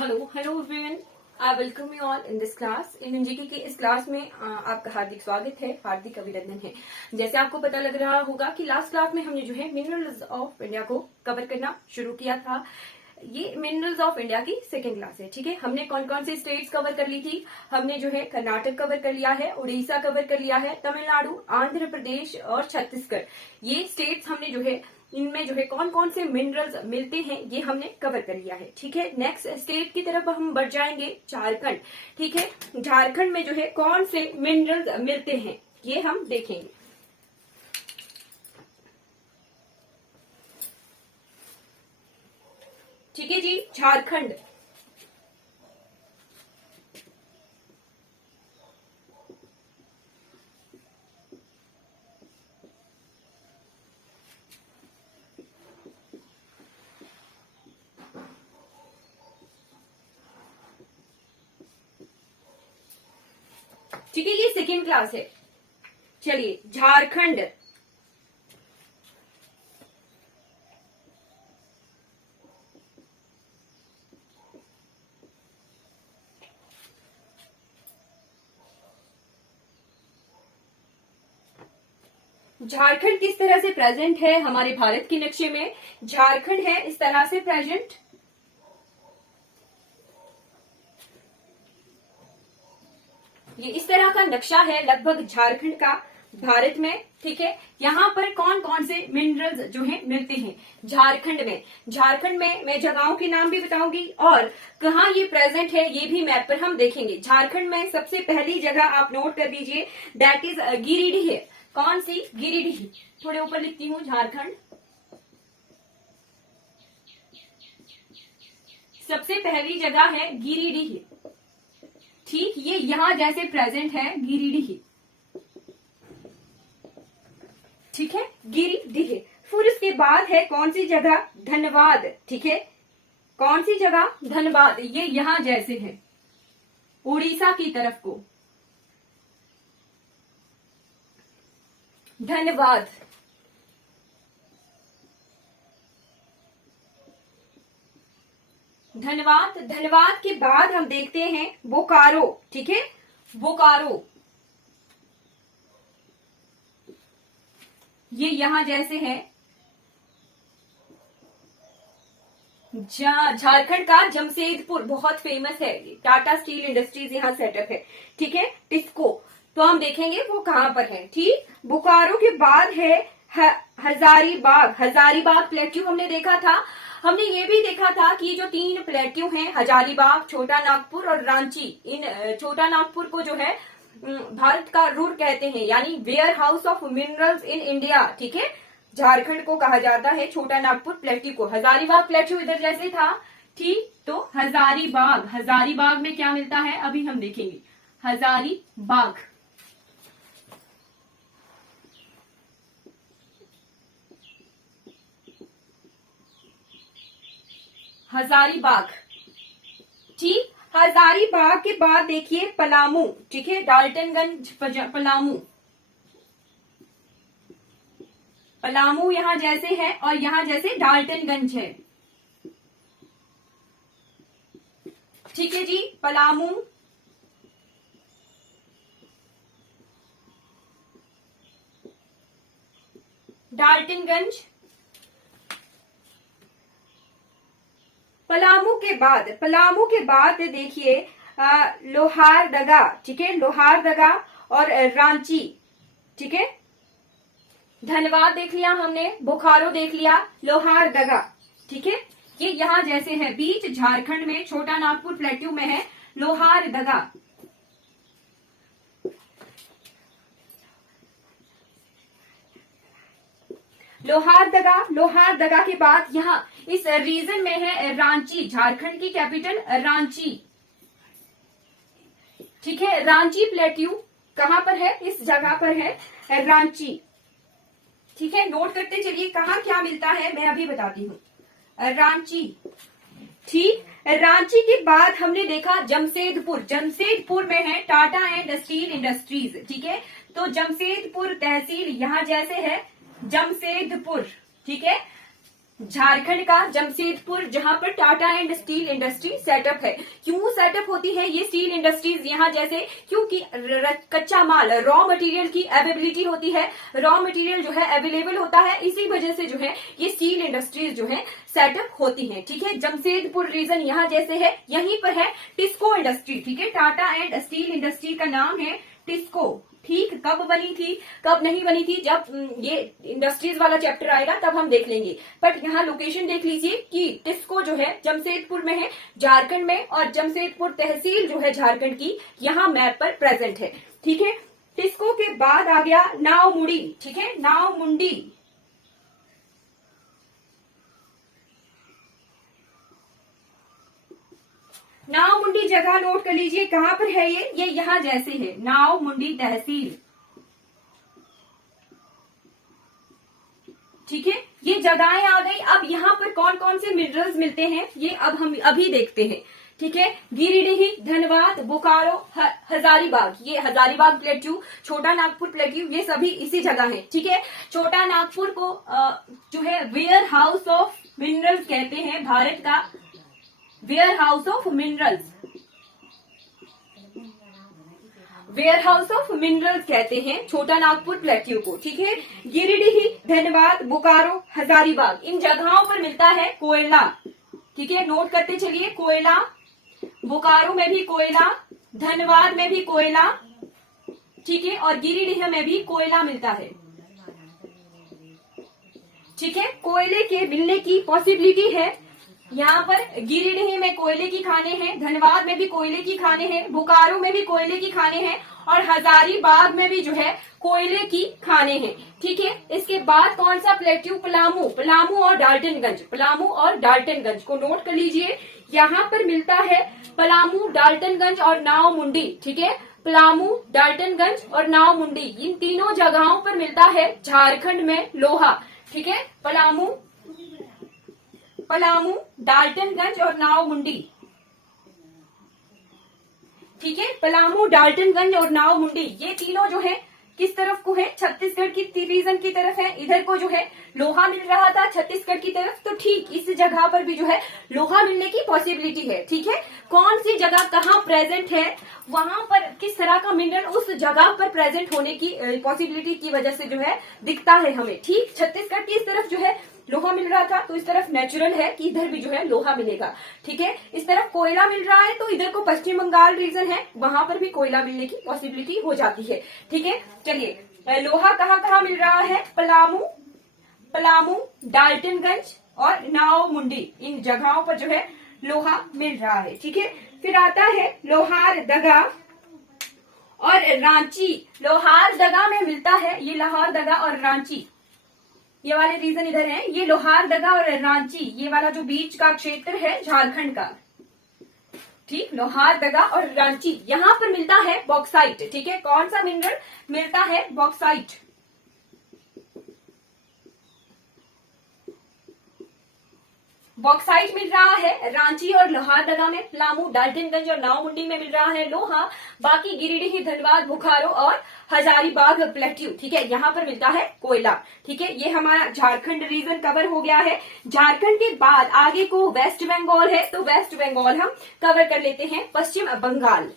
Hello everyone, I welcome you all in this class. In GK की इस class में आपका हार्दिक स्वागत है, हार्दिक अभिनंदन है। जैसे आपको पता लग रहा होगा कि लास्ट क्लास में हमने जो है मिनरल्स ऑफ इंडिया को कवर करना शुरू किया था। ये मिनरल्स ऑफ इंडिया की सेकेंड क्लास है। ठीक है, हमने कौन कौन सी स्टेट्स कवर कर ली थी? हमने जो है कर्नाटक कवर कर लिया है, उड़ीसा कवर कर लिया है, तमिलनाडु, आंध्र प्रदेश और छत्तीसगढ़। ये स्टेट्स हमने जो है इनमें जो है कौन कौन से मिनरल्स मिलते हैं ये हमने कवर कर लिया है। ठीक है, नेक्स्ट स्टेट की तरफ हम बढ़ जाएंगे, झारखंड। ठीक है, झारखंड में जो है कौन से मिनरल्स मिलते हैं ये हम देखेंगे। ठीक है जी, झारखंड। ठीक है, ये सेकेंड क्लास है। चलिए, झारखंड। झारखंड किस तरह से प्रेजेंट है हमारे भारत के नक्शे में? झारखंड है इस तरह से प्रेजेंट। ये इस तरह का नक्शा है लगभग झारखंड का भारत में। ठीक है, यहाँ पर कौन कौन से मिनरल्स जो है मिलते हैं झारखंड में। झारखंड में मैं जगहों के नाम भी बताऊंगी और कहाँ ये प्रेजेंट है ये भी मैप पर हम देखेंगे। झारखंड में सबसे पहली जगह आप नोट कर दीजिए, दैट इज गिरिडीह। कौन सी? गिरिडीह। थोड़े ऊपर लिखती हूँ, झारखंड सबसे पहली जगह है गिरिडीह। ठीक, ये यहां जैसे प्रेजेंट है गिरिडीह। ठीक है, गिरिडीह। फिर उसके बाद है कौन सी जगह? धनबाद। ठीक है, कौन सी जगह? धनबाद। ये यहां जैसे है उड़ीसा की तरफ को, धनबाद। धनबाद। धनबाद के बाद हम देखते हैं बोकारो। ठीक है, बोकारो ये यहां जैसे है। झारखंड का जमशेदपुर बहुत फेमस है, टाटा स्टील इंडस्ट्रीज यहाँ सेटअप है। ठीक है, टिस्को। तो हम देखेंगे वो कहां पर है। ठीक, बोकारो के बाद है हजारीबाग। हजारीबाग प्लेट्यू हमने देखा था। हमने ये भी देखा था कि जो 3 प्लेट्यू हैं, हजारीबाग, छोटा नागपुर और रांची, इन छोटा नागपुर को जो है भारत का रूर कहते हैं, यानी warehouse of minerals in India. ठीक है, झारखंड को कहा जाता है छोटा नागपुर प्लेट्यू को। हजारीबाग प्लेट्यू इधर जैसे था। ठीक, तो हजारीबाग। हजारीबाग में क्या मिलता है अभी हम देखेंगे। हजारीबाग। हजारीबाग। ठीक, हजारीबाग के बाद देखिए पलामू। ठीक है, डाल्टनगंज, पलामू। पलामू यहां जैसे है और यहां जैसे डाल्टनगंज है। ठीक है जी, पलामू। डाल्टनगंज। पलामू के बाद देखिए लोहारदगा। ठीक है, लोहारदगा और रांची। ठीक है, धनबाद देख लिया हमने, बोकारो देख लिया, लोहारदगा। ठीक है, ये यहां जैसे है बीच झारखंड में, छोटा नागपुर प्लेट्यू में है लोहारदगा। लोहारदगा के बाद यहाँ इस रीजन में है रांची, झारखंड की कैपिटल रांची। ठीक है, रांची प्लेट्यू कहां पर है? इस जगह पर है रांची। ठीक है, नोट करते चलिए कहाँ क्या मिलता है, मैं अभी बताती हूँ। रांची। ठीक, रांची के बाद हमने देखा जमशेदपुर। जमशेदपुर में है टाटा एंड स्टील इंडस्ट्रीज। ठीक है, तो जमशेदपुर तहसील यहां जैसे है जमशेदपुर। ठीक है, झारखंड का जमशेदपुर, जहां पर Tata and steel industry setup है। क्यों सेटअप होती है ये स्टील इंडस्ट्रीज यहाँ? जैसे क्योंकि कच्चा माल, रॉ मटेरियल की अवेलेबिलिटी होती है, रॉ मटेरियल जो है अवेलेबल होता है, इसी वजह से जो है ये स्टील इंडस्ट्रीज जो है सेटअप होती है। ठीक है, जमशेदपुर रीजन यहाँ जैसे है, यहीं पर है टिस्को इंडस्ट्री। ठीक है, टाटा एंड स्टील इंडस्ट्री का नाम है टिस्को। ठीक, कब बनी थी कब नहीं बनी थी, जब ये इंडस्ट्रीज वाला चैप्टर आएगा तब हम देख लेंगे। बट यहाँ लोकेशन देख लीजिए कि टिस्को जो है जमशेदपुर में है, झारखंड में, और जमशेदपुर तहसील जो है झारखंड की यहाँ मैप पर प्रेजेंट है। ठीक है, टिस्को के बाद आ गया नावमुंडी। ठीक है, नावमुंडी, नावमुंडी जगह नोट कर लीजिए, कहां पर है ये यहां जैसे है, नावमुंडी तहसील। ठीक है, ये जगहें आ गई। अब यहाँ पर कौन कौन से मिनरल्स मिलते हैं ये अब हम अभी देखते हैं। ठीक है, गिरिडीह, धनबाद, बोकारो, हजारीबाग, ये हजारीबाग प्लेट्यू, छोटा नागपुर प्लेट्यू, ये सभी इसी जगह है। ठीक है, छोटा नागपुर को जो है वेयर हाउस ऑफ मिनरल्स कहते हैं, भारत का warehouse of minerals, warehouse of minerals कहते हैं छोटा नागपुर प्लेट्यू को। ठीक है, गिरिडीह, धनबाद, बोकारो, हजारीबाग, इन जगहों पर मिलता है कोयला। ठीक है, नोट करते चलिए, कोयला, बोकारो में भी कोयला, धनबाद में भी कोयला, ठीक है, और गिरिडीह में भी कोयला मिलता है। ठीक है, कोयले के मिलने की पॉसिबिलिटी है। यहाँ पर गिरिडीह में कोयले की खाने हैं, धनबाद में भी कोयले की खाने हैं, बोकारो में भी कोयले की खाने हैं, और हजारीबाग में भी जो है कोयले की खाने हैं। ठीक है, इसके बाद कौन सा प्लेट्यू? पलामू, पलामू और डाल्टनगंज, पलामू और डाल्टनगंज को नोट कर लीजिए। यहाँ पर मिलता है पलामू, डाल्टनगंज और नावमुंडी। ठीक है, पलामू, डाल्टनगंज और नावमुंडी, इन तीनों जगहों पर मिलता है झारखंड में लोहा। ठीक है, पलामू, डाल्टनगंज और नावमुंडी। ठीक है, पलामू, डाल्टनगंज और नावमुंडी, ये तीनों जो है किस तरफ को है? छत्तीसगढ़ की रीजन की तरफ है। इधर को जो है लोहा मिल रहा था छत्तीसगढ़ की तरफ, तो ठीक इस जगह पर भी जो है लोहा मिलने की पॉसिबिलिटी है। ठीक है, कौन सी जगह कहाँ प्रेजेंट है, वहां पर किस तरह का मिनरल उस जगह पर प्रेजेंट होने की पॉसिबिलिटी की वजह से जो है दिखता है हमें। ठीक, छत्तीसगढ़ की इस तरफ जो है लोहा मिल रहा था, तो इस तरफ नेचुरल है कि इधर भी जो है लोहा मिलेगा। ठीक है, इस तरफ कोयला मिल रहा है, तो इधर को पश्चिम बंगाल रीजन है, वहां पर भी कोयला मिलने की पॉसिबिलिटी हो जाती है। ठीक है, चलिए, लोहा कहाँ कहाँ मिल रहा है? पलामू, डाल्टनगंज और नावमुंडी, इन जगहों पर जो है लोहा मिल रहा है। ठीक है, फिर आता है लोहारदगा और रांची। लोहारदगा में मिलता है, ये लोहारदगा और रांची, ये वाले रीजन इधर है, ये लोहारदगा और रांची, ये वाला जो बीच का क्षेत्र है झारखंड का। ठीक, लोहारदगा और रांची, यहाँ पर मिलता है बॉक्साइट। ठीक है, कौन सा मिनरल मिलता है? बॉक्साइट। बॉक्साइट मिल रहा है रांची और लोहारदगा में, पलामू, डाल्टनगंज और नावमुंडी में मिल रहा है लोहा, बाकी गिरिडीह, धनबाद, बोकारो और हजारीबाग प्लेट्यू। ठीक है, यहाँ पर मिलता है कोयला। ठीक है, ये हमारा झारखंड रीजन कवर हो गया है। झारखंड के बाद आगे को वेस्ट बंगाल है, तो वेस्ट बंगाल हम कवर कर लेते हैं, पश्चिम बंगाल।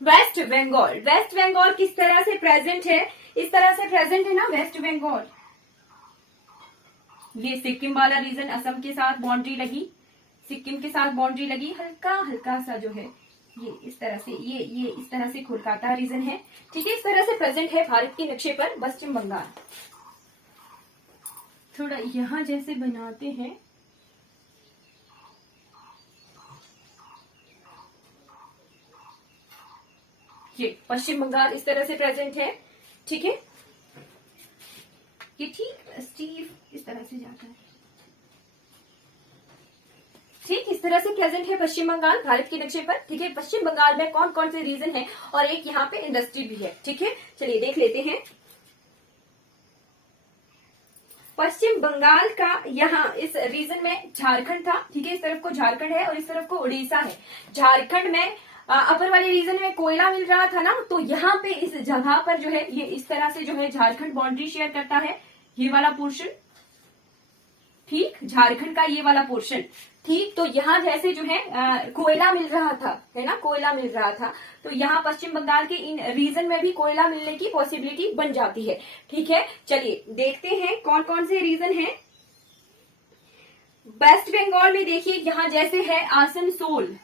वेस्ट बंगाल, वेस्ट बंगाल किस तरह से प्रेजेंट है? इस तरह से प्रेजेंट है ना वेस्ट बंगाल। ये सिक्किम वाला रीजन, असम के साथ बाउंड्री लगी, सिक्किम के साथ बाउंड्री लगी, हल्का हल्का सा जो है ये इस तरह से, ये इस तरह से कोलकाता रीजन है, ठीक है। इस तरह से प्रेजेंट है भारत के नक्शे पर पश्चिम बंगाल। थोड़ा यहां जैसे बनाते हैं, ये पश्चिम बंगाल इस तरह से प्रेजेंट है, ठीक है। ये ठीक स्टीव इस तरह से जाता है, ठीक इस तरह से प्रेजेंट है पश्चिम बंगाल भारत के नक्शे पर, ठीक है। पश्चिम बंगाल में कौन कौन से रीजन है और एक यहाँ पे इंडस्ट्री भी है, ठीक है। चलिए देख लेते हैं। पश्चिम बंगाल का यहाँ इस रीजन में झारखंड था, ठीक है। इस तरफ को झारखंड है और इस तरफ को उड़ीसा है। झारखंड में अपर वाले रीजन में कोयला मिल रहा था ना, तो यहाँ पे इस जगह पर जो है ये इस तरह से जो है झारखंड बाउंड्री शेयर करता है, ये वाला पोर्शन, ठीक, झारखंड का ये वाला पोर्शन, ठीक। तो यहाँ जैसे जो है कोयला मिल रहा था, है ना, कोयला मिल रहा था, तो यहाँ पश्चिम बंगाल के इन रीजन में भी कोयला मिलने की पॉसिबिलिटी बन जाती है, ठीक है। चलिए देखते हैं कौन कौन से रीजन हैं। वेस्ट बंगाल में देखिए यहाँ जैसे है आसनसोल,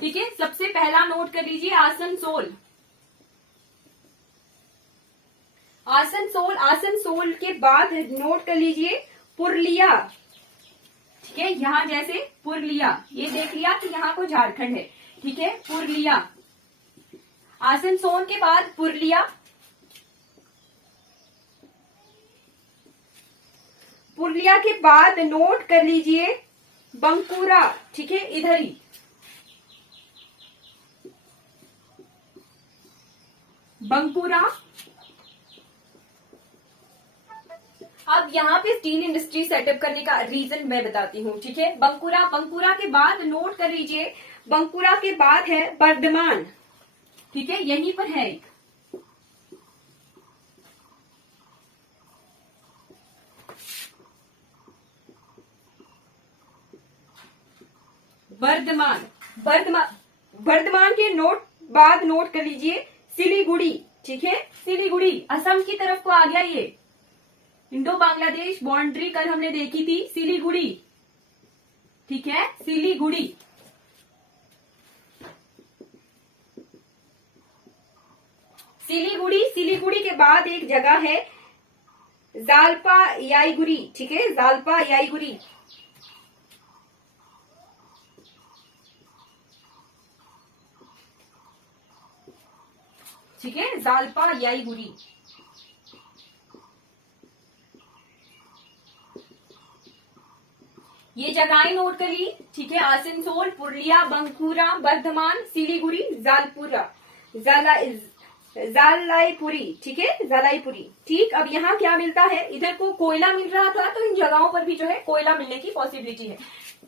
ठीक है। सबसे पहला नोट कर लीजिए आसनसोल, आसनसोल, आसनसोल के बाद नोट कर लीजिए पुरुलिया, ठीक है। यहां जैसे पुरुलिया, ये देख लिया कि यहाँ को झारखंड है, ठीक है, पुरुलिया। आसनसोल के बाद पुरुलिया, पुरुलिया के बाद नोट कर लीजिए बंकुरा, ठीक है, इधर ही बंकुरा। अब यहाँ पे स्टील इंडस्ट्री सेटअप करने का रीजन मैं बताती हूँ, ठीक है। बंकुरा, बंकुरा के बाद नोट कर लीजिए, बंकुरा के बाद है बर्धमान, ठीक है, यहीं पर है एक। बर्धमान, बर्धमान, बर्धमान के बाद नोट कर लीजिए सिलीगुड़ी, ठीक है, सिलीगुड़ी असम की तरफ को आ गया ये। इंडो बांग्लादेश बाउंड्री कल हमने देखी थी, सिलीगुड़ी, ठीक है, सिलीगुड़ी। सिलीगुड़ी, सिलीगुड़ी के बाद एक जगह है जालपा याईगुड़ी, ठीक है, जालपा याईगुड़ी, ठीक है, जालपा याईगुड़ी। ये जगहें नोट कर ली, ठीक है, आसनसोल, पुरुलिया, बंकुरा, बर्धमान, सिलीगुड़ी, जालपुरा, जालाईपुरी, ठीक है, जालाईपुरी, ठीक। अब यहाँ क्या मिलता है, इधर को कोयला मिल रहा था, तो इन जगहों पर भी जो है कोयला मिलने की पॉसिबिलिटी है,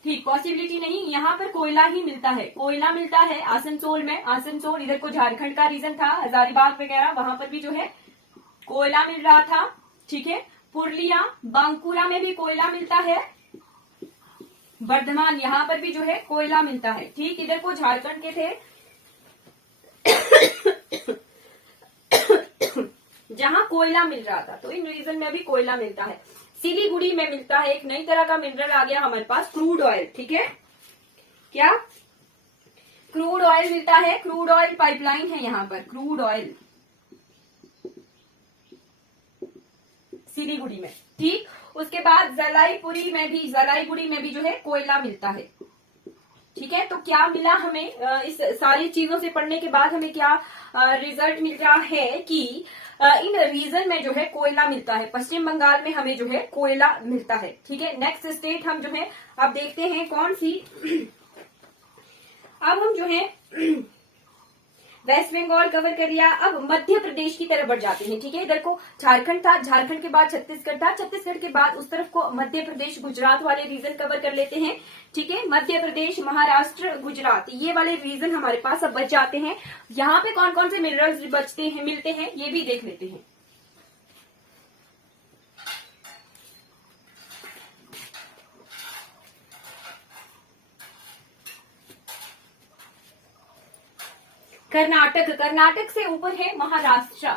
ठीक, पॉसिबिलिटी नहीं, यहाँ पर कोयला ही मिलता है, कोयला मिलता है आसनसोल में। आसनसोल इधर को झारखंड का रीजन था, हजारीबाग वगैरह, वहां पर भी जो है कोयला मिल रहा था, ठीक है। पुरुलिया, बांकुरा में भी कोयला मिलता है, बर्धमान यहाँ पर भी जो है कोयला मिलता है, ठीक। इधर को झारखंड के थे जहां कोयला मिल रहा था, तो इन रीजन में भी कोयला मिलता है। सिलीगुड़ी में मिलता है एक नई तरह का मिनरल आ गया हमारे पास, क्रूड ऑयल, ठीक है, क्या क्रूड ऑयल मिलता है, क्रूड ऑयल पाइपलाइन है यहाँ पर, क्रूड ऑयल सिलीगुड़ी में, ठीक। उसके बाद जलाईपुरी में भी, जलाईगुड़ी में भी जो है कोयला मिलता है, ठीक है। तो क्या मिला हमें, इस सारी चीजों से पढ़ने के बाद हमें क्या रिजल्ट मिल रहा है कि इन रीजन में जो है कोयला मिलता है। पश्चिम बंगाल में हमें जो है कोयला मिलता है, ठीक है। नेक्स्ट स्टेट हम जो है अब देखते हैं कौन सी। अब हम जो है वेस्ट बंगाल कवर कर लिया, अब मध्य प्रदेश की तरफ बढ़ जाते हैं, ठीक है। इधर को झारखंड था, झारखंड के बाद छत्तीसगढ़ था, छत्तीसगढ़ के बाद उस तरफ को मध्य प्रदेश गुजरात वाले रीजन कवर कर लेते हैं, ठीक है। मध्य प्रदेश, महाराष्ट्र, गुजरात, ये वाले रीजन हमारे पास अब बच जाते हैं। यहाँ पे कौन कौन से मिनरल्स बचते हैं, मिलते हैं, ये भी देख लेते हैं। कर्नाटक, कर्नाटक से ऊपर है महाराष्ट्र,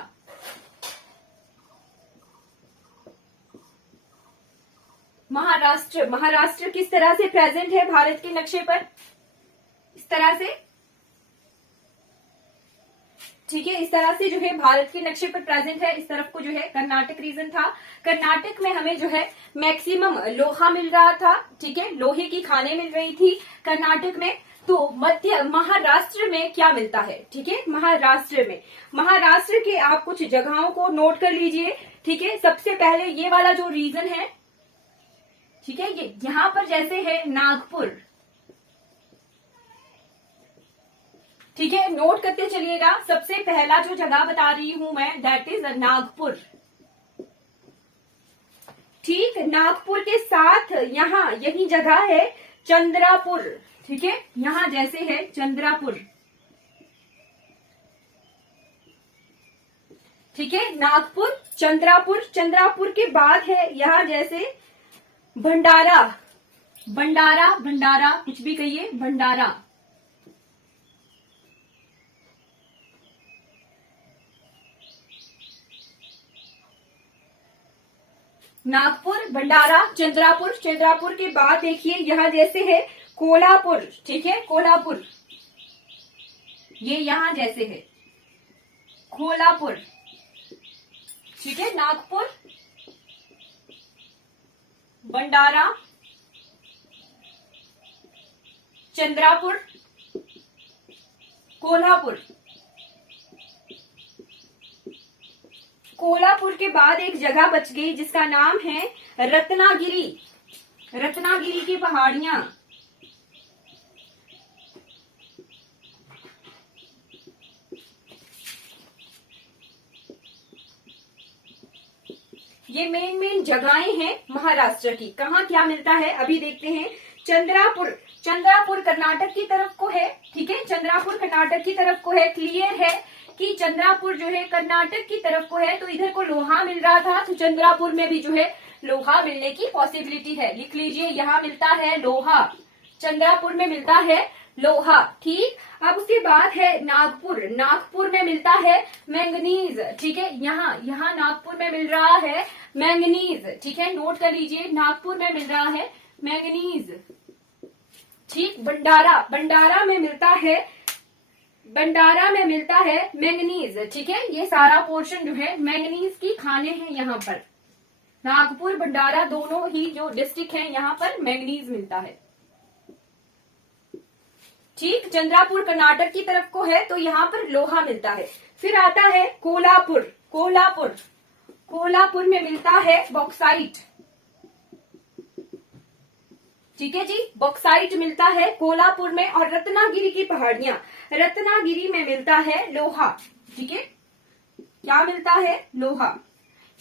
महाराष्ट्र, महाराष्ट्र किस तरह से प्रेजेंट है भारत के नक्शे पर? इस तरह से, ठीक है, इस तरह से जो है भारत के नक्शे पर प्रेजेंट है। इस तरफ को जो है कर्नाटक रीजन था। कर्नाटक में हमें जो है मैक्सिमम लोहा मिल रहा था, ठीक है, लोहे की खानें मिल रही थी कर्नाटक में। तो मध्य महाराष्ट्र में क्या मिलता है? ठीक है, महाराष्ट्र में, महाराष्ट्र के आप कुछ जगहों को नोट कर लीजिए, ठीक है। सबसे पहले ये वाला जो रीजन है, ठीक है, ये यहां पर जैसे है नागपुर, ठीक है, नोट करते चलिएगा। सबसे पहला जो जगह बता रही हूं मैं, दैट इज नागपुर, ठीक। नागपुर के साथ यहां यही जगह है चंद्रापुर, ठीक है, यहां जैसे है चंद्रापुर, ठीक है, नागपुर, चंद्रापुर। चंद्रापुर के बाद है यहां जैसे भंडारा, भंडारा, भंडारा, कुछ भी कहिए, भंडारा, नागपुर, भंडारा, चंद्रापुर। चंद्रापुर के बाद देखिए यहां जैसे है कोल्हापुर, ठीक है, कोल्हापुर, ये यहां जैसे है कोल्हापुर, ठीक है। नागपुर, भंडारा, चंद्रापुर, कोल्हापुर। कोल्हापुर के बाद एक जगह बच गई जिसका नाम है रत्नागिरी, रत्नागिरी की पहाड़ियां, ये मेन जगहें हैं महाराष्ट्र की। कहाँ क्या मिलता है अभी देखते हैं। चंद्रापुर, चंद्रापुर कर्नाटक की तरफ को है, ठीक है, चंद्रापुर कर्नाटक की तरफ को है। क्लियर है कि चंद्रापुर जो है कर्नाटक की तरफ को है, तो इधर को लोहा मिल रहा था, तो चंद्रापुर में भी जो है लोहा मिलने की पॉसिबिलिटी है। लिख लीजिए, यहाँ मिलता है लोहा, चंद्रापुर में मिलता है लोहा, ठीक। अब उसके बाद है नागपुर, नागपुर में मिलता है मैंगनीज, ठीक है, यहाँ नागपुर में मिल रहा है मैंगनीज, ठीक है, नोट कर लीजिए, नागपुर में मिल रहा है मैंगनीज, ठीक। भंडारा, भंडारा में मिलता है, भंडारा में मिलता है मैंगनीज, ठीक है। ये सारा पोर्शन जो है मैंगनीज की खाने हैं यहाँ पर। नागपुर, भंडारा दोनों ही जो डिस्ट्रिक्ट हैं यहाँ पर मैंगनीज मिलता है, ठीक। चंद्रापुर कर्नाटक की तरफ को है, तो यहाँ पर लोहा मिलता है। फिर आता है कोल्हापुर, कोल्हापुर, कोल्हापुर में मिलता है बॉक्साइट, ठीक है जी, बॉक्साइट मिलता है कोल्हापुर में। और रत्नागिरी की पहाड़ियां, रत्नागिरी में मिलता है लोहा, ठीक है, क्या मिलता है? लोहा,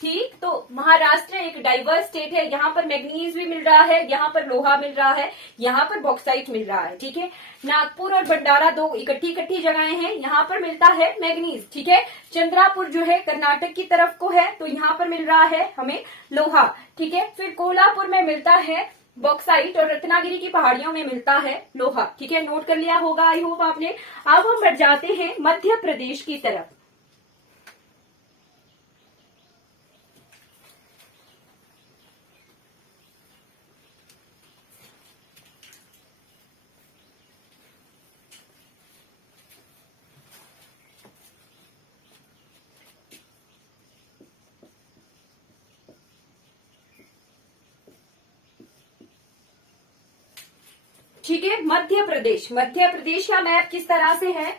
ठीक। तो महाराष्ट्र एक डाइवर्स स्टेट है, यहाँ पर मैग्नीज भी मिल रहा है, यहाँ पर लोहा मिल रहा है, यहाँ पर बॉक्साइट मिल रहा है, ठीक है। नागपुर और भंडारा दो इकट्ठी जगहें हैं, यहाँ पर मिलता है मैग्नीज, ठीक है। चंद्रापुर जो है कर्नाटक की तरफ को है, तो यहाँ पर मिल रहा है हमें लोहा, ठीक है। फिर कोल्हापुर में मिलता है बॉक्साइट और रत्नागिरी की पहाड़ियों में मिलता है लोहा, ठीक है, नोट कर लिया होगा आई होप आपने। अब हम बढ़ जाते हैं मध्य प्रदेश की तरफ। ठीक है, मध्य प्रदेश, मध्य प्रदेश का मैप किस तरह से है?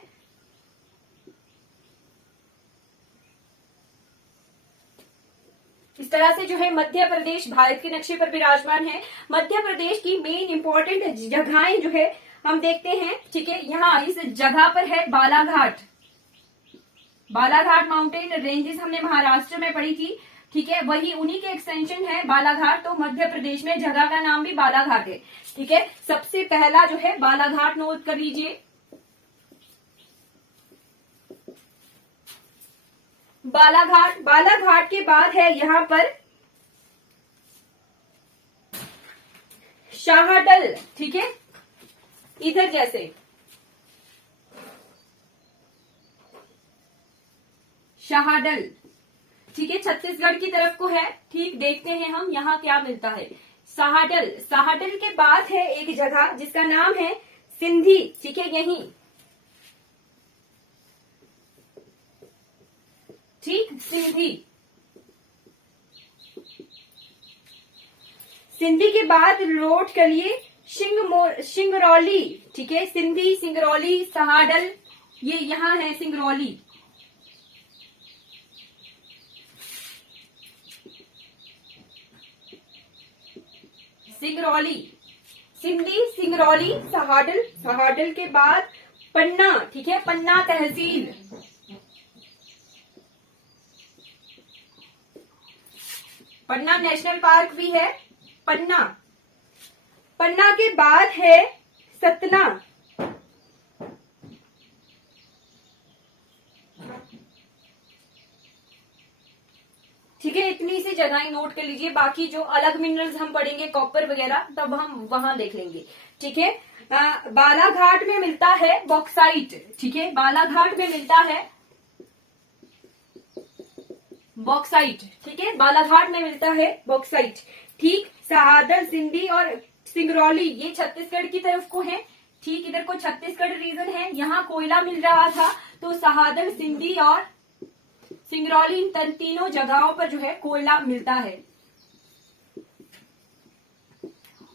इस तरह से जो है मध्य प्रदेश भारत के नक्शे पर विराजमान है। मध्य प्रदेश की मेन इंपॉर्टेंट जगहें जो है हम देखते हैं, ठीक है। यहाँ इस जगह पर है बालाघाट, बालाघाट माउंटेन रेंजेस हमने महाराष्ट्र में पढ़ी थी, ठीक है, वही उन्हीं के एक्सटेंशन है बालाघाट। तो मध्य प्रदेश में जगह का नाम भी बालाघाट है, ठीक है। सबसे पहला जो है बालाघाट नोट कर लीजिए, बालाघाट। बालाघाट के बाद है यहाँ पर शाहडल, ठीक है, इधर जैसे शाहडल, ठीक है, छत्तीसगढ़ की तरफ को है, ठीक। देखते हैं हम यहाँ क्या मिलता है। साहाडल, साहाडल के बाद है एक जगह जिसका नाम है सिंधी, ठीक है, यही, ठीक, सिंधी। सिंधी के बाद नोट करिए सिंगरौली, ठीक है, सिंधी, सिंगरौली, सहाडल, ये यहां है सिंगरौली। सिंगरौली, सिंधी, सिंगरौली, सहाडल, सहाडल के बाद पन्ना, ठीक है, पन्ना तहसील, पन्ना नेशनल पार्क भी है, पन्ना। पन्ना के बाद है सतना, ठीक है, इतनी सी जगहें नोट कर लीजिए। बाकी जो अलग मिनरल्स हम पढ़ेंगे कॉपर वगैरह तब हम वहां देख लेंगे, ठीक है। बालाघाट में मिलता है बॉक्साइट, ठीक है, बालाघाट में मिलता है बॉक्साइट, ठीक है, बालाघाट में मिलता है बॉक्साइट, ठीक। सहाडल, सिंधी और सिंगरौली ये छत्तीसगढ़ की तरफ को है, ठीक, इधर को छत्तीसगढ़ रीजन है, यहाँ कोयला मिल रहा था, तो सहाडल, सिंधी और सिंगरौली इन तीनों जगहों पर जो है कोयला मिलता है।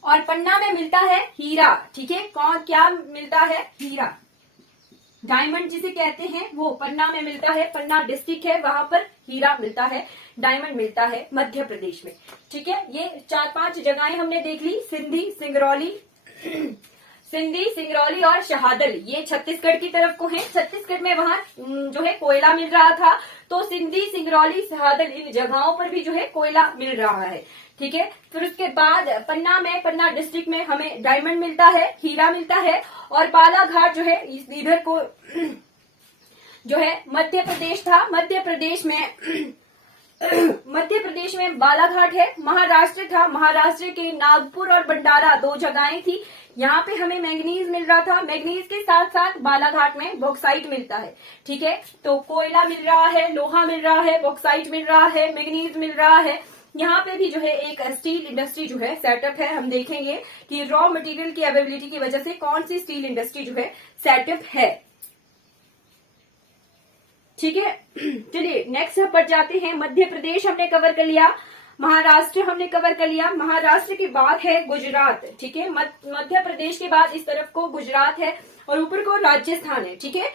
और पन्ना में मिलता है हीरा, ठीक है, कौन क्या मिलता है, हीरा, डायमंड जिसे कहते हैं वो पन्ना में मिलता है, पन्ना डिस्ट्रिक्ट है, वहां पर हीरा मिलता है, डायमंड मिलता है मध्य प्रदेश में, ठीक है। ये 4-5 जगहें हमने देख ली, सिंधी, सिंगरौली, सिंधी, सिंगरौली और शहादल, ये छत्तीसगढ़ की तरफ को है, छत्तीसगढ़ में वहां जो है कोयला मिल रहा था, तो सिंधी, सिंगरौली, शहादल इन जगहों पर भी जो है कोयला मिल रहा है, ठीक है। फिर उसके बाद पन्ना में, पन्ना डिस्ट्रिक्ट में हमें डायमंड मिलता है, हीरा मिलता है, और बालाघाट जो है इधर को जो है मध्य प्रदेश था, मध्य प्रदेश में बालाघाट है, महाराष्ट्र था, महाराष्ट्र के नागपुर और भंडारा 2 जगहें थी, यहाँ पे हमें मैंगनीज मिल रहा था, मैंगनीज के साथ साथ बालाघाट में बॉक्साइट मिलता है, ठीक है। तो कोयला मिल रहा है, लोहा मिल रहा है, बॉक्साइट मिल रहा है, मैंगनीज मिल रहा है, यहाँ पे भी जो है एक स्टील इंडस्ट्री जो है सेटअप है, हम देखेंगे कि रॉ मटेरियल की अवेलेबिलिटी की वजह से कौन सी स्टील इंडस्ट्री जो है सेटअप है, ठीक है। चलिए नेक्स्ट पर जाते हैं। मध्य प्रदेश हमने कवर कर लिया, महाराष्ट्र हमने कवर कर लिया, महाराष्ट्र के बाद है गुजरात, ठीक है, मध्य प्रदेश के बाद इस तरफ को गुजरात है और ऊपर को राजस्थान है, ठीक है।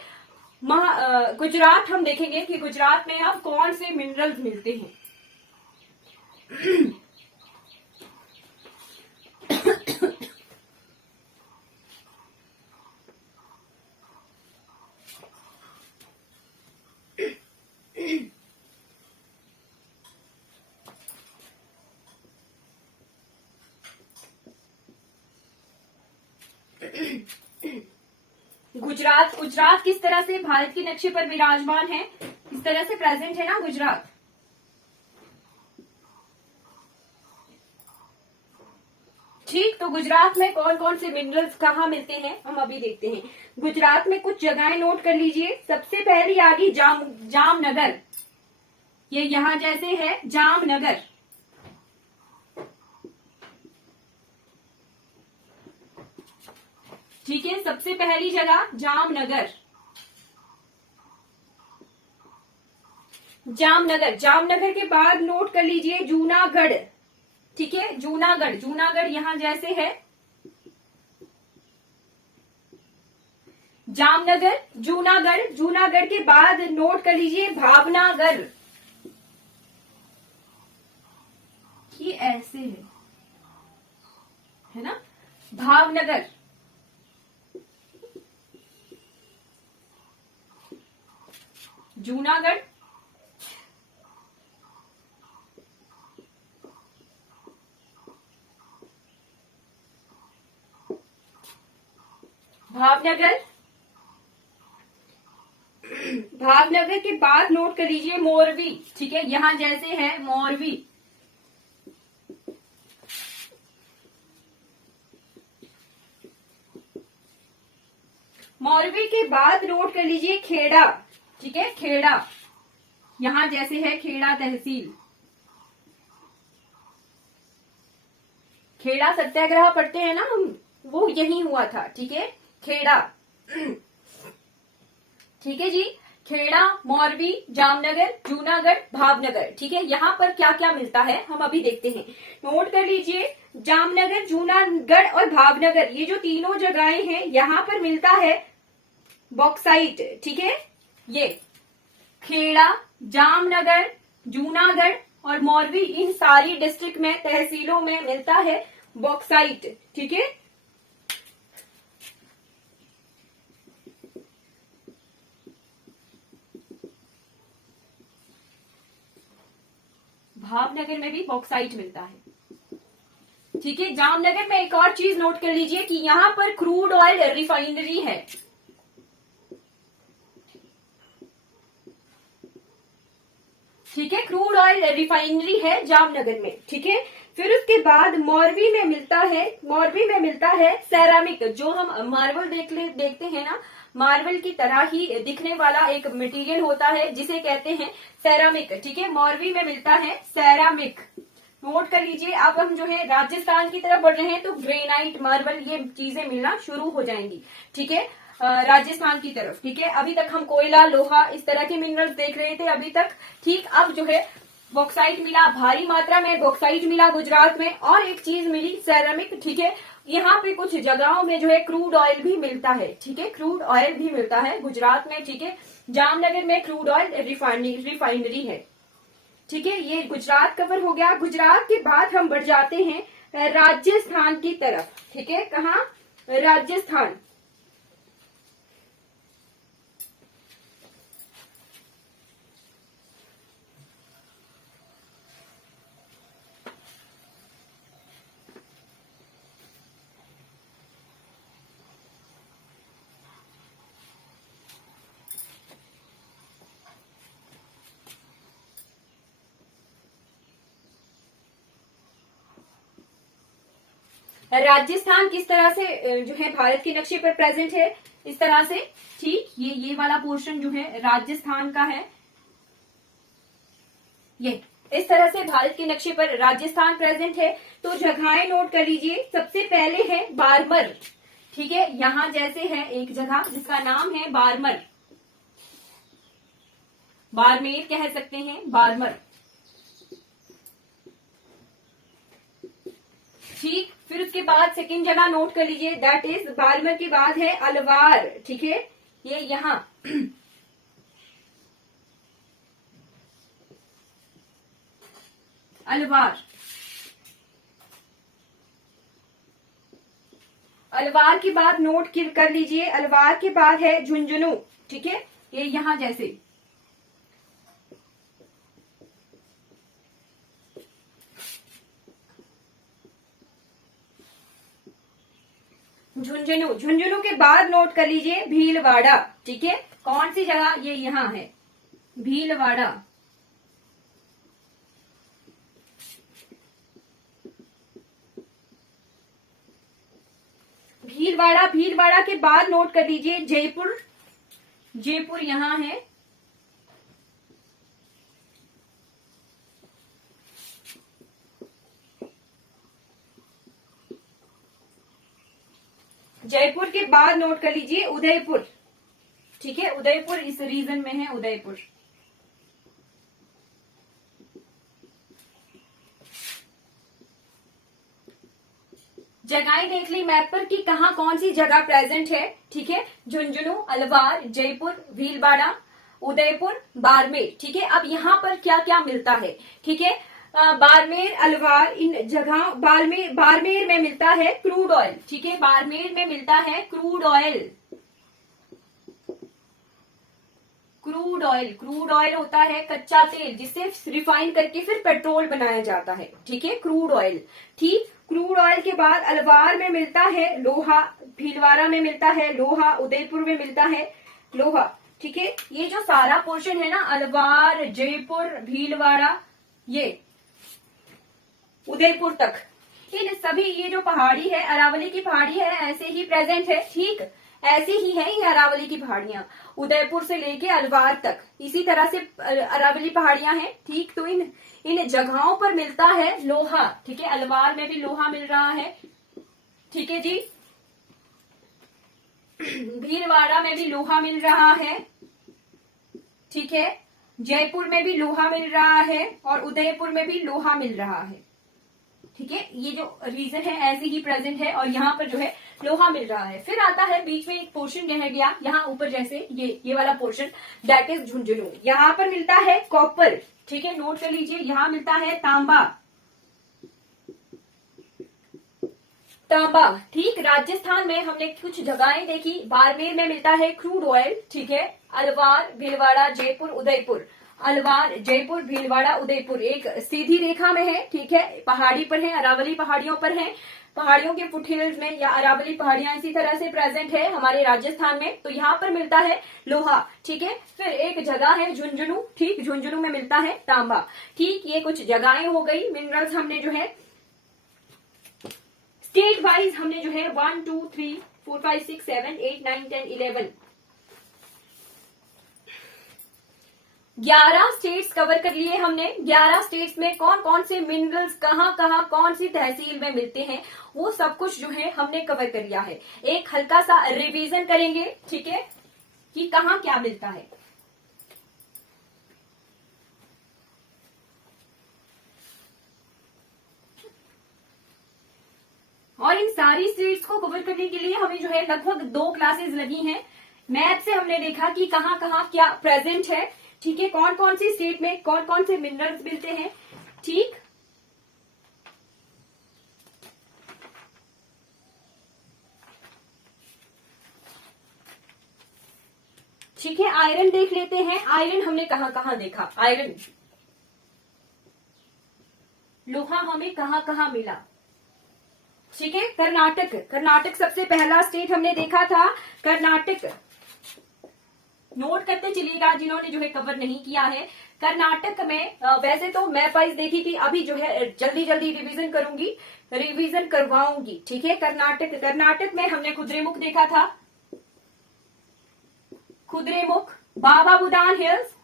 गुजरात हम देखेंगे कि गुजरात में अब कौन से मिनरल्स मिलते हैं। गुजरात किस तरह से भारत के नक्शे पर विराजमान है, इस तरह से प्रेजेंट है ना गुजरात। ठीक, तो गुजरात में कौन कौन से मिनरल्स कहाँ मिलते हैं हम अभी देखते हैं। गुजरात में कुछ जगहें नोट कर लीजिए। सबसे पहली आ गई जामनगर, ये यहां जैसे है जामनगर, ठीक है, सबसे पहली जगह जामनगर। जामनगर के बाद नोट कर लीजिए जूनागढ़, ठीक है, जूनागढ़ यहां जैसे है जामनगर, जूनागढ़ के बाद नोट कर लीजिए भावनगर, ये ऐसे है ना, भावनगर। जूनागढ़, भावनगर के बाद नोट कर लीजिए मोरवी, ठीक है, यहां जैसे है मोरवी। मोरवी के बाद नोट कर लीजिए खेड़ा, ठीक है, खेड़ा यहां जैसे है खेड़ा तहसील। खेड़ा सत्याग्रह पढ़ते हैं ना हम, वो यही हुआ था। ठीक है, खेड़ा। ठीक है जी, खेड़ा, मोरवी, जामनगर, जूनागढ़, भावनगर। ठीक है, यहाँ पर क्या क्या मिलता है हम अभी देखते हैं। नोट कर लीजिए, जामनगर, जूनागढ़ और भावनगर, ये जो तीनों जगहें हैं, यहाँ पर मिलता है बॉक्साइट। ठीक है, ये खेड़ा, जामनगर, जूनागढ़ और मोरवी, इन सारी डिस्ट्रिक्ट में, तहसीलों में मिलता है बॉक्साइट। ठीक है, भावनगर में भी बॉक्साइट मिलता है। ठीक है, जामनगर में एक और चीज नोट कर लीजिए कि यहाँ पर क्रूड ऑयल रिफाइनरी है। ठीक है, क्रूड ऑयल रिफाइनरी है जामनगर में। ठीक है, फिर उसके बाद मोरवी में मिलता है सेरामिक, जो हम मार्बल देखते हैं ना, मार्बल की तरह ही दिखने वाला एक मटेरियल होता है जिसे कहते हैं सेरामिक। ठीक है, मोरवी में मिलता है सेरामिक। नोट कर लीजिए, अब हम जो है राजस्थान की तरफ बढ़ रहे हैं तो ग्रेनाइट, मार्बल, ये चीजें मिलना शुरू हो जाएंगी। ठीक है, राजस्थान की तरफ। ठीक है, अभी तक हम कोयला, लोहा, इस तरह के मिनरल्स देख रहे थे अभी तक। ठीक, अब जो है बॉक्साइट मिला, भारी मात्रा में बॉक्साइट मिला गुजरात में, और एक चीज मिली सेरामिक। ठीक है, यहाँ पे कुछ जगहों में जो है क्रूड ऑयल भी मिलता है। ठीक है, क्रूड ऑयल भी मिलता है गुजरात में। ठीक है, जामनगर में क्रूड ऑयल रिफाइनरी है। ठीक है, ये गुजरात कवर हो गया। गुजरात के बाद हम बढ़ जाते हैं राजस्थान की तरफ। ठीक है, कहाँ? राजस्थान। राजस्थान किस तरह से जो है भारत के नक्शे पर प्रेजेंट है, इस तरह से। ठीक, ये वाला पोर्शन जो है राजस्थान का है, ये इस तरह से भारत के नक्शे पर राजस्थान प्रेजेंट है। तो जगहें नोट कर लीजिए, सबसे पहले है बारमर। ठीक है, यहां जैसे है एक जगह जिसका नाम है बारमर, बाड़मेर कह सकते हैं, बारमर। ठीक, फिर उसके बाद सेकंड जगह नोट कर लीजिए, दैट इज बारमर के बाद है अलवार। ठीक है, ये यहां अलवार। अलवार के बाद नोट कर लीजिए, अलवार के बाद है झुंझुनू। ठीक है, ये यहां जैसे झुंझुनू के बाद नोट कर लीजिए भीलवाड़ा। ठीक है, कौन सी जगह? ये यहां है भीलवाड़ा। भीलवाड़ा के बाद नोट कर लीजिए जयपुर। जयपुर यहां है। जयपुर के बाद नोट कर लीजिए उदयपुर। ठीक है, उदयपुर इस रीजन में है, उदयपुर। जगहें देख ली मैप पर कि कहाँ कौन सी जगह प्रेजेंट है। ठीक है, झुंझुनू, अलवार, जयपुर, भीलवाड़ा, उदयपुर, बाड़मेर। ठीक है, अब यहाँ पर क्या क्या मिलता है। ठीक है, बाड़मेर, अलवार, इन जगह बाड़मेर में मिलता है क्रूड ऑयल। ठीक है, बाड़मेर में मिलता है क्रूड ऑयल। क्रूड ऑयल होता है कच्चा तेल जिससे रिफाइन करके फिर पेट्रोल बनाया जाता है। ठीक है, क्रूड ऑयल। ठीक, क्रूड ऑयल के बाद अलवार में मिलता है लोहा, भीलवाड़ा में मिलता है लोहा, उदयपुर में मिलता है लोहा। ठीक है, ये जो सारा पोर्शन है ना, अलवार, जयपुर, भीलवाड़ा, ये उदयपुर तक, इन सभी, ये जो पहाड़ी है, अरावली की पहाड़ी है, ऐसे ही प्रेजेंट है। ठीक, ऐसे ही है ये अरावली की पहाड़ियां, उदयपुर से लेके अलवार तक इसी तरह से अरावली पहाड़ियां हैं। ठीक, तो इन इन जगहों पर मिलता है लोहा। ठीक है, अलवार में भी लोहा मिल रहा है। ठीक है जी, भीलवाड़ा में भी लोहा मिल रहा है। ठीक है, जयपुर में भी लोहा मिल रहा है और उदयपुर में भी लोहा मिल रहा है। ठीक है, ये जो रीजन है ऐसे ही प्रेजेंट है और यहाँ पर जो है लोहा मिल रहा है। फिर आता है बीच में एक पोर्शन रह गया, यहाँ ऊपर जैसे ये वाला पोर्शन, दैट इज झुंझुनू। यहाँ पर मिलता है कॉपर। ठीक है, नोट कर लीजिए, यहाँ मिलता है तांबा। तांबा, ठीक। राजस्थान में हमने कुछ जगहें देखी, बाड़मेर में मिलता है क्रूड ऑयल। ठीक है, अलवार, भीलवाड़ा, जयपुर, उदयपुर। अलवार, जयपुर, भीलवाड़ा, उदयपुर एक सीधी रेखा में है। ठीक है, पहाड़ी पर है, अरावली पहाड़ियों पर है। पहाड़ियों के फुटहिल्स में या अरावली पहाड़ियां इसी तरह से प्रेजेंट है हमारे राजस्थान में। तो यहाँ पर मिलता है लोहा। ठीक है, फिर एक जगह है झुंझुनू। ठीक, झुंझुनू में मिलता है तांबा। ठीक, ये कुछ जगहें हो गई। मिनरल्स हमने जो है स्टेट वाइज हमने जो है 1 2 3 4 5 6 7 8 9 10 11 11 स्टेट्स कवर कर लिए हमने। 11 स्टेट्स में कौन कौन से मिनरल्स कहाँ कहाँ कौन सी तहसील में मिलते हैं वो सब कुछ जो है हमने कवर कर लिया है। एक हल्का सा रिवीजन करेंगे। ठीक है, कि कहाँ क्या मिलता है। और इन सारी स्टेट्स को कवर करने के लिए हमें जो है लगभग 2 क्लासेस लगी हैं। मैथ से हमने देखा कि कहाँ कहाँ क्या प्रेजेंट है। ठीक है, कौन कौन सी स्टेट में कौन कौन से मिनरल्स मिलते हैं। ठीक, ठीक है, आयरन देख लेते हैं। आयरन हमने कहाँ कहाँ देखा। आयरन, लोहा हमें कहाँ कहाँ मिला। ठीक है, कर्नाटक, कर्नाटक सबसे पहला स्टेट हमने देखा था कर्नाटक। नोट करते चलिएगा जिन्होंने जो है कवर नहीं किया है। कर्नाटक में वैसे तो मैप वाइज देखी थी, अभी जो है जल्दी जल्दी रिवीजन करूंगी, रिवीजन करवाऊंगी। ठीक है, कर्नाटक, कर्नाटक में हमने कुद्रेमुख देखा था। कुद्रेमुख, बाबा बुदान हिल्स,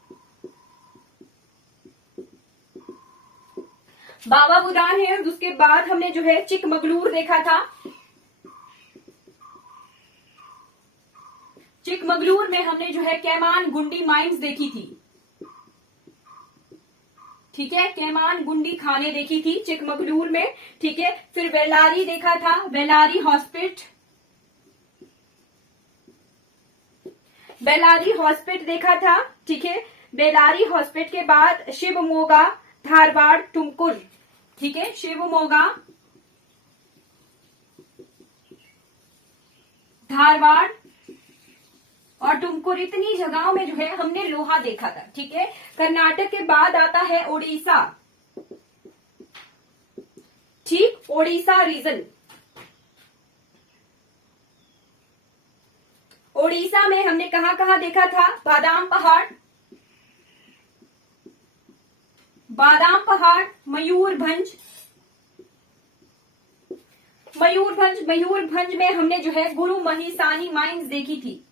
बाबा बुदान हिल्स। उसके बाद हमने जो है चिकमगलूर देखा था। चिकमगलूर में हमने जो है कैमान गुंडी माइंस देखी थी। ठीक है, कैमान गुंडी खाने देखी थी चिकमगलूर में। ठीक है, फिर बेलारी देखा था, बेलारी हॉस्पिट, बेलारी हॉस्पिट देखा था। ठीक है, बेलारी हॉस्पिट के बाद शिवमोगा, धारवाड़, तुमकुर। ठीक है, शिवमोगा, धारवाड़ और तुमकुर, इतनी जगहों में जो है हमने लोहा देखा था। ठीक है, कर्नाटक के बाद आता है ओडिशा। ठीक, ओडिशा रीजन, ओडिशा में हमने कहां कहां देखा था। बादाम पहाड़, बादाम पहाड़, मयूरभंज, मयूरभंज, मयूरभंज में हमने जो है गुरु महिसानी माइंस देखी थी,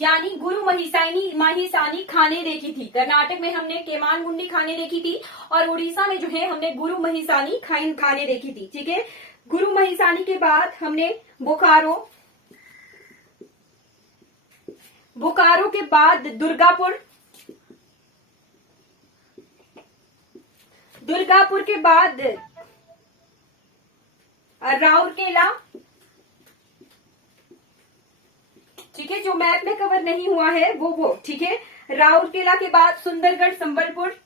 यानी गुरु महिसानी खाने देखी थी। कर्नाटक में हमने केमान गुंडी खाने देखी थी और उड़ीसा में जो है हमने गुरु महिसानी खाने देखी थी। ठीक है, गुरु महिसानी के बाद हमने बोकारो, बोकारो के बाद दुर्गापुर, दुर्गापुर के बाद राउरकेला। ठीक है, जो मैप में कवर नहीं हुआ है वो ठीक है, राउरकेला के बाद सुंदरगढ़, संबलपुर,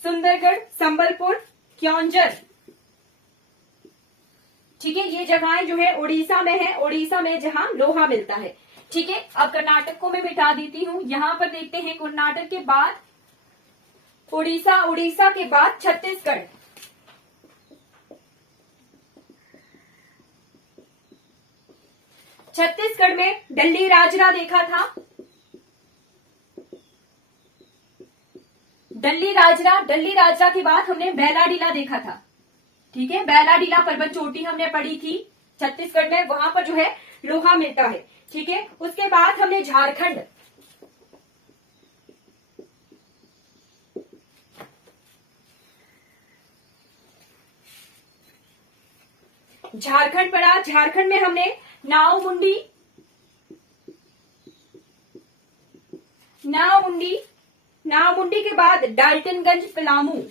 सुंदरगढ़, संबलपुर, क्योंझर। ठीक है, ये जगहें जो है उड़ीसा में है, उड़ीसा में जहां लोहा मिलता है। ठीक है, अब कर्नाटक को मैं मिटा देती हूं। यहां पर देखते हैं कर्नाटक के बाद उड़ीसा, उड़ीसा के बाद छत्तीसगढ़, छत्तीसगढ़ में डल्ली राजरा देखा था, डल्ली राजरा, डल्ली राजरा के बाद हमने बैलाडीला देखा था। ठीक है, बैलाडीला पर्वत चोटी हमने पढ़ी थी छत्तीसगढ़ में, वहां पर जो है लोहा मिलता है। ठीक है, उसके बाद हमने झारखंड, झारखंड पढ़ा। झारखंड में हमने नावमुंडी, नावमुंडी, नावमुंडी के बाद डाल्टनगंज, पलामू,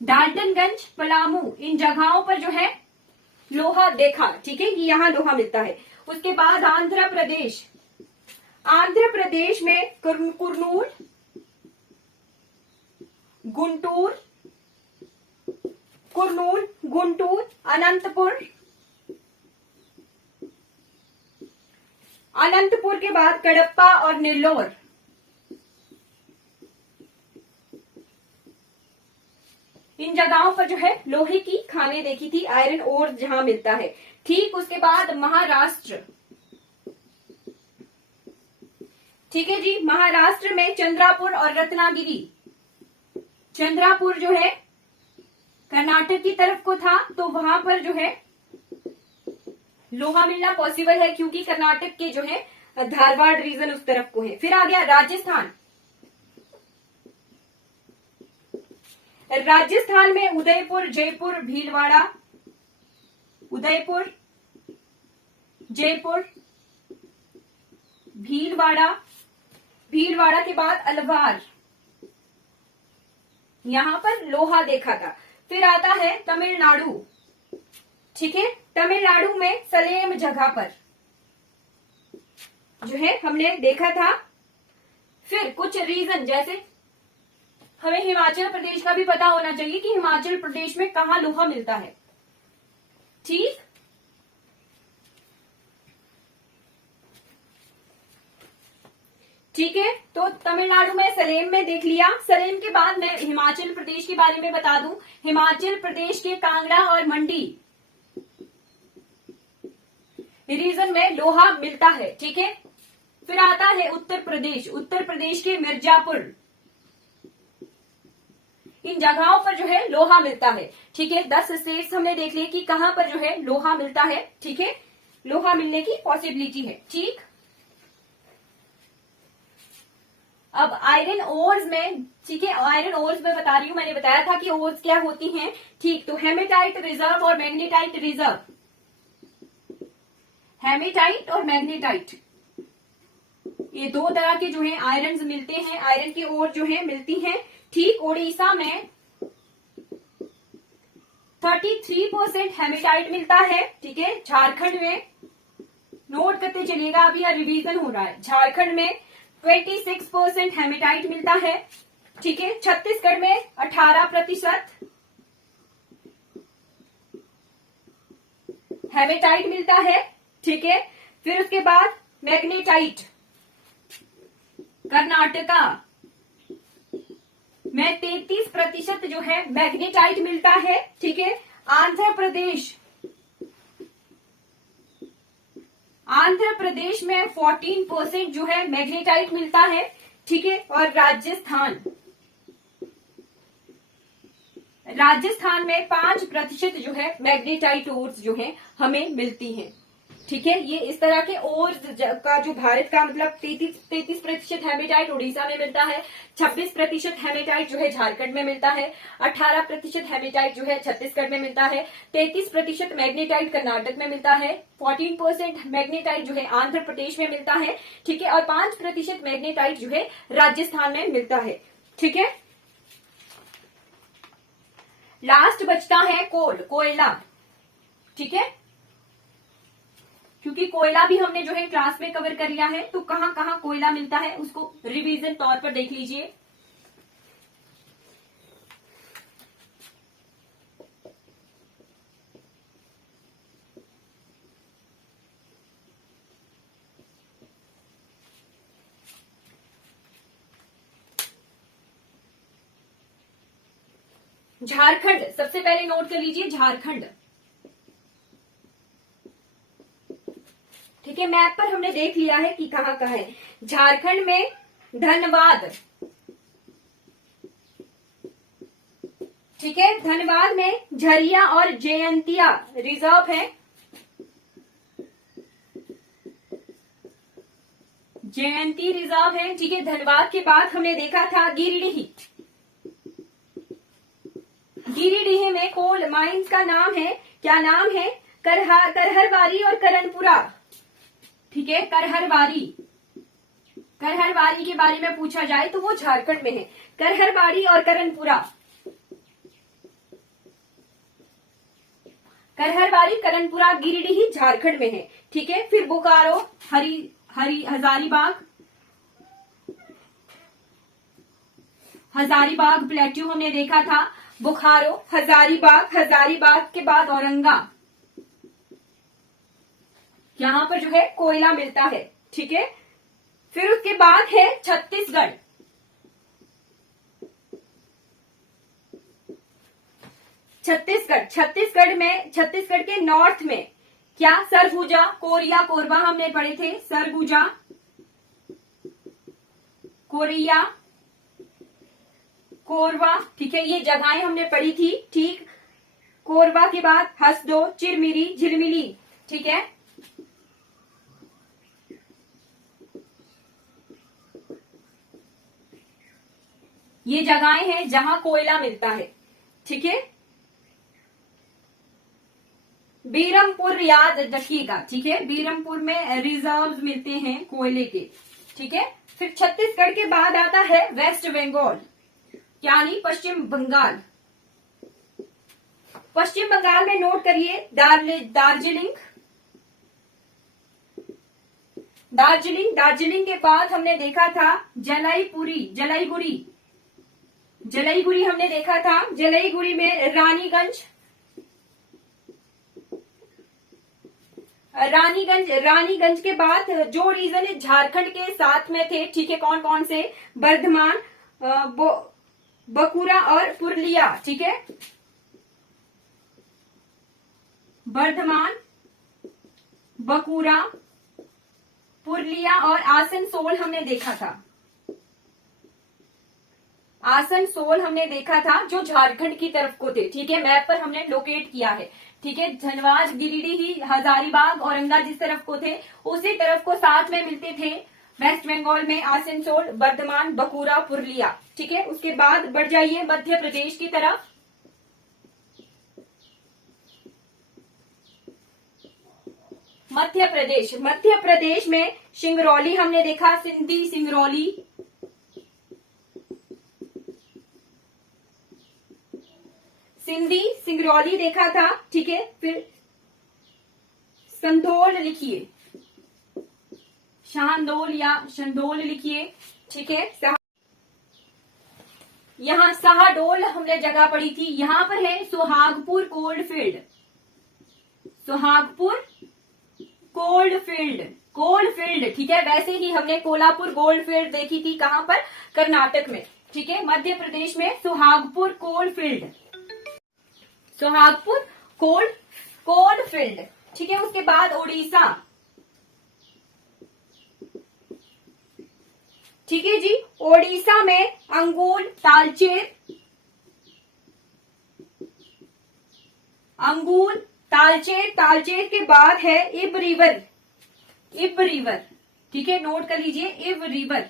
डाल्टनगंज, पलामू, इन जगहों पर जो है लोहा देखा। ठीक है, कि यहां लोहा मिलता है। उसके बाद आंध्र प्रदेश, आंध्र प्रदेश में कुरनूल, गुंटूर, कुरनूल, गुंटूर, अनंतपुर, अनंतपुर के बाद कडप्पा और नेल्लोर, इन जगहों पर जो है लोहे की खानें देखी थी, आयरन ओर जहां मिलता है। ठीक, उसके बाद महाराष्ट्र। ठीक है जी, महाराष्ट्र में चंद्रापुर और रत्नागिरी। चंद्रापुर जो है कर्नाटक की तरफ को था, तो वहां पर जो है लोहा मिलना पॉसिबल है, क्योंकि कर्नाटक के जो है धारवाड़ रीजन उस तरफ को है। फिर आ गया राजस्थान। राजस्थान में उदयपुर, जयपुर, भीलवाड़ा, उदयपुर, जयपुर, भीलवाड़ा, भीलवाड़ा के बाद अलवार, यहां पर लोहा देखा था। फिर आता है तमिलनाडु। ठीक है, तमिलनाडु में सलेम जगह पर जो है हमने देखा था। फिर कुछ रीजन, जैसे हमें हिमाचल प्रदेश का भी पता होना चाहिए कि हिमाचल प्रदेश में कहां लोहा मिलता है। ठीक, ठीक है, तो तमिलनाडु में सलेम में देख लिया। सलेम के बाद मैं हिमाचल प्रदेश के बारे में बता दूं। हिमाचल प्रदेश के कांगड़ा और मंडी रीजन में लोहा मिलता है। ठीक है, फिर आता है उत्तर प्रदेश। उत्तर प्रदेश के मिर्जापुर, इन जगहों पर जो है लोहा मिलता है। ठीक है, 10 स्टेट्स हमने देख लिए कि कहां पर जो है लोहा मिलता है। ठीक है, लोहा मिलने की पॉसिबिलिटी है। ठीक, अब आयरन ओर्स में, ठीक है, आयरन ओर्स में बता रही हूं, मैंने बताया था कि ओर्स क्या होती हैं। ठीक, तो हेमेटाइट रिजर्व और मैग्नेटाइट रिजर्व, हेमेटाइट और मैग्नेटाइट, ये दो तरह के जो है आयरन मिलते हैं, आयरन की ओर जो है मिलती हैं। ठीक, उड़ीसा में 33% हेमेटाइट मिलता है। ठीक है, झारखंड में, नोट करते चलिएगा, अभी यह रिवीजन हो रहा है, झारखंड में 26% हेमेटाइट मिलता है। ठीक है, छत्तीसगढ़ में 18% हेमेटाइट मिलता है। ठीक है, फिर उसके बाद मैग्नेटाइट, कर्नाटका में 33% जो है मैग्नेटाइट मिलता है। ठीक है, आंध्र प्रदेश, आंध्र प्रदेश में 14% जो है मैग्नेटाइट मिलता है। ठीक है, और राजस्थान, राजस्थान में 5% जो है मैग्नेटाइट ओर्स जो है हमें मिलती हैं। ठीक है, ये इस तरह के ओर्स का जो भारत का मतलब 33% हेमेटाइट उड़ीसा में मिलता है, 26% हेमेटाइट जो है झारखंड में मिलता है, 18% हेमेटाइट जो है छत्तीसगढ़ में मिलता है, 33% मैग्नेटाइट कर्नाटक में मिलता है, 14% मैग्नेटाइट जो है आंध्र प्रदेश में मिलता है। ठीक है, और 5% मैग्नेटाइट जो है राजस्थान में मिलता है। ठीक है, लास्ट बचता है कोल, कोयला। ठीक है, क्योंकि कोयला भी हमने जो है क्लास में कवर कर लिया है, तो कहां कहां कोयला मिलता है उसको रिवीजन तौर पर देख लीजिए। झारखंड सबसे पहले नोट कर लीजिए, झारखंड। ठीक है, मैप पर हमने देख लिया है कि कहां कहां है। झारखंड में धनबाद, ठीक है। धनबाद में झरिया और जयंतिया रिजर्व है, जयंती रिजर्व है, ठीक है। धनबाद के बाद हमने देखा था गिरिडीह, गिरिडीह में कोल माइंस का नाम है, क्या नाम है? करहरबारी और करणपुरा, ठीक है। करहरबारी, करहरबारी के बारे में पूछा जाए तो वो झारखंड में है, करहरबारी और करणपुरा, करहरबारी करणपुरा गिरिडीह झारखंड में है, ठीक है। फिर बोकारो, हजारीबाग, हजारीबाग प्लेट्यू हमने देखा था, बोकारो, हजारीबाग, हजारीबाग के बाद औरंगा, यहां पर जो है कोयला मिलता है, ठीक है। फिर उसके बाद है छत्तीसगढ़, छत्तीसगढ़, छत्तीसगढ़ में, छत्तीसगढ़ के नॉर्थ में क्या? सरगुजा, कोरिया, कोरबा हमने पढ़े थे, सरगुजा, कोरिया, कोरबा, ठीक है। ये जगहें हमने पढ़ी थी, ठीक। कोरबा के बाद हसदो, चिरमिरी, झिलमिली, ठीक है। ये जगहें हैं जहां कोयला मिलता है, ठीक है। बीरमपुर याद रखिएगा, ठीक है। बीरमपुर में रिजर्व्स मिलते हैं कोयले के, ठीक है। फिर छत्तीसगढ़ के बाद आता है वेस्ट बंगाल, यानी पश्चिम बंगाल। पश्चिम बंगाल में नोट करिए दार्जिलिंग, दार्जिलिंग, दार्जिलिंग के बाद हमने देखा था जलाईपुरी, जलाईगुड़ी, जलाईगुड़ी हमने देखा था, जलाईगुड़ी में रानीगंज, रानीगंज, रानीगंज के बाद जो रीजन है झारखंड के साथ में थे, ठीक है। कौन कौन से? बर्धमान, बकुरा और पुरलिया, ठीक है। बर्धमान, बकुरा, पुरलिया और आसनसोल हमने देखा था, आसनसोल हमने देखा था जो झारखंड की तरफ को थे, ठीक है। मैप पर हमने लोकेट किया है, ठीक है। धनबाद, गिरिडीह, हजारीबाग, औरंगा जिस तरफ को थे उसी तरफ को साथ में मिलते थे वेस्ट बंगाल में आसनसोल, बर्धमान, बकुरा, पुरलिया, ठीक है। उसके बाद बढ़ जाइए मध्य प्रदेश की तरफ, मध्य प्रदेश, मध्य प्रदेश में सिंगरौली हमने देखा, सिंधी, सिंगरौली, सिंधी, सिंगरौली देखा था, ठीक है। फिर संधोल लिखिए, शाहदोल या शंदोल लिखिए, ठीक है। यहां शाहडोल हमने जगह पढ़ी थी, यहां पर है Suhagpur coalfield, Suhagpur coalfield, coalfield, ठीक है। वैसे ही हमने कोल्हापुर गोल्डफील्ड देखी थी, कहां पर? कर्नाटक में, ठीक है। मध्य प्रदेश में सुहागपुर कोल्डफील्ड, सुहागपुर कोल्डफील्ड, ठीक है। उसके बाद उड़ीसा, ठीक है जी। ओडिशा में अंगुल, तालचेर, अंगुल, तालचेर, तालचेर के बाद है इब रिवर, इब रिवर, ठीक है। नोट कर लीजिए इब रिवर,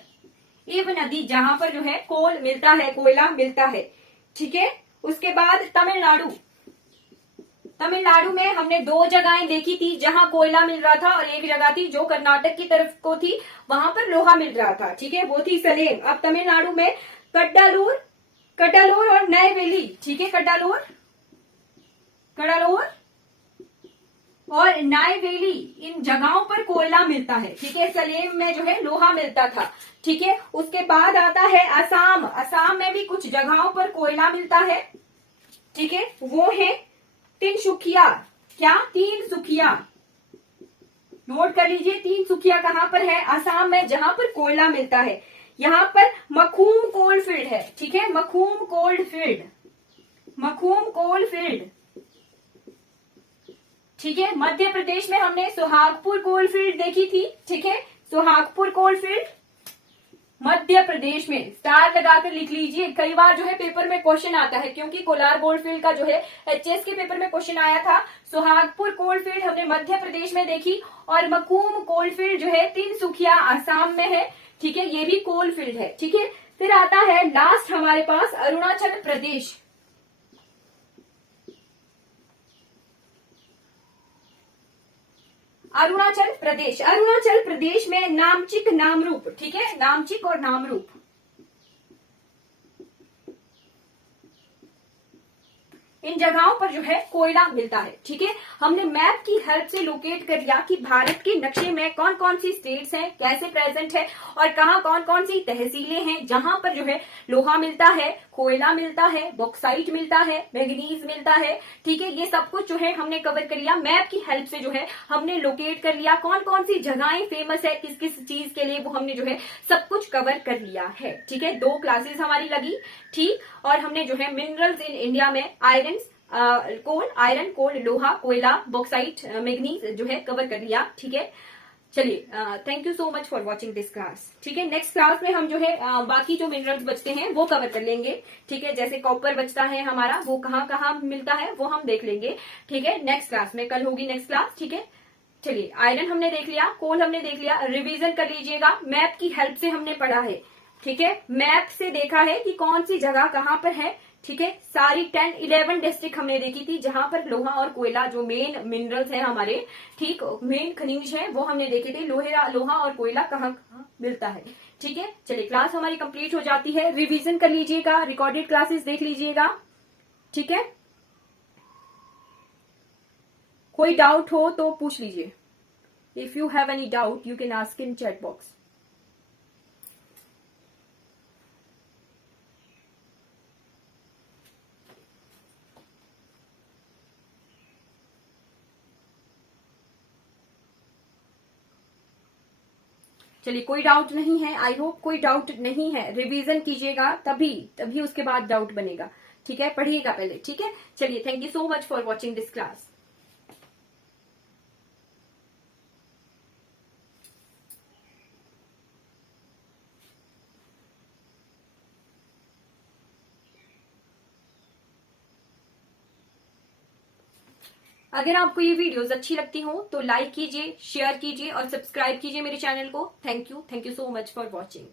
इब नदी, जहां पर जो है कोल मिलता है, कोयला मिलता है, ठीक है। उसके बाद तमिलनाडु, तमिलनाडु में हमने दो जगहें देखी थी जहां कोयला मिल रहा था और एक जगह थी जो कर्नाटक की तरफ को थी, वहां पर लोहा मिल रहा था, ठीक है। वो थी सलेम। अब तमिलनाडु में कड्डालूर, कड्डालूर और नयवेली, ठीक है। कड्डालूर, कड्डालूर और नायवेली, इन जगहों पर कोयला मिलता है, ठीक है। सलेम में जो है लोहा मिलता था, ठीक है। उसके बाद आता है असम, असम में भी कुछ जगहों पर कोयला मिलता है, ठीक है। वो है तिनसुकिया, क्या? तिनसुकिया, नोट कर लीजिए। तिनसुकिया कहां पर है? असम में, जहां पर कोयला मिलता है। यहां पर मखूम कोलफील्ड है, ठीक है। मखूम कोल्डफील्ड, मखूम कोलफील्ड, ठीक है। मध्य प्रदेश में हमने सुहागपुर कोलफील्ड देखी थी, ठीक है। सुहागपुर कोलफील्ड, मध्य प्रदेश में, स्टार लगाकर लिख लीजिए। कई बार जो है पेपर में क्वेश्चन आता है, क्योंकि कोलार गोल्डफील्ड का जो है एचएस के पेपर में क्वेश्चन आया था। सुहागपुर कोल्डफील्ड हमने मध्य प्रदेश में देखी, और मकूम कोल्डफील्ड जो है तिनसुकिया आसाम में है। ठीक है, ये भी कोल्डफील्ड है। ठीक है, फिर आता है लास्ट हमारे पास अरुणाचल प्रदेश। अरुणाचल प्रदेश में नामचिक नामरूप। ठीक है, नामचिक और नामरूप, इन जगहों पर जो है कोयला मिलता है। ठीक है, हमने मैप की हेल्प से लोकेट कर लिया कि भारत के नक्शे में कौन कौन सी स्टेट्स हैं, कैसे प्रेजेंट है, और कहाँ कौन कौन सी तहसीलें हैं जहां पर जो है लोहा मिलता है, कोयला मिलता है, बॉक्साइट मिलता है, मैग्नीज मिलता है। ठीक है, ये सब कुछ जो है हमने कवर कर लिया। मैप की हेल्प से जो है हमने लोकेट कर लिया कौन कौन सी जगहें फेमस है, किस किस चीज के लिए, वो हमने जो है सब कुछ कवर कर लिया है। ठीक है, 2 क्लासेस हमारी लगी। ठीक, और हमने जो है मिनरल्स इन इंडिया में आयरन, कोल, लोहा, कोयला, बॉक्साइट, मैग्नीज जो है कवर कर लिया। ठीक है, चलिए, thank you so much for watching this class. ठीक है, नेक्स्ट क्लास में हम जो है बाकी जो मिनरल्स बचते हैं वो कवर कर लेंगे। ठीक है, जैसे कॉपर बचता है हमारा, वो कहाँ कहाँ मिलता है वो हम देख लेंगे। ठीक है, नेक्स्ट क्लास में, कल होगी नेक्स्ट क्लास। ठीक है, चलिए, आयरन हमने देख लिया, कोल हमने देख लिया, रिवीजन कर लीजिएगा। मैप की हेल्प से हमने पढ़ा है। ठीक है, मैप से देखा है कि कौन सी जगह कहाँ पर है। ठीक है, सारी 10-11 डिस्ट्रिक्ट हमने देखी थी जहां पर लोहा और कोयला जो मेन मिनरल्स है हमारे, ठीक, मेन खनिज है, वो हमने देखे थे। लोहा और कोयला कहाँ कहाँ मिलता है। ठीक है, चलिए, क्लास हमारी कंप्लीट हो जाती है। रिवीजन कर लीजिएगा, रिकॉर्डेड क्लासेस देख लीजिएगा। ठीक है, कोई डाउट हो तो पूछ लीजिए। If you have any doubt you can ask in chat box. चलिए, कोई डाउट नहीं है, आई होप कोई डाउट नहीं है। रिवीजन कीजिएगा, तभी उसके बाद डाउट बनेगा। ठीक है, पढ़िएगा पहले। ठीक है, चलिए, thank you so much for watching this class. अगर आपको ये वीडियोस अच्छी लगती हो तो लाइक कीजिए, शेयर कीजिए और सब्सक्राइब कीजिए मेरे चैनल को। Thank you so much for watching.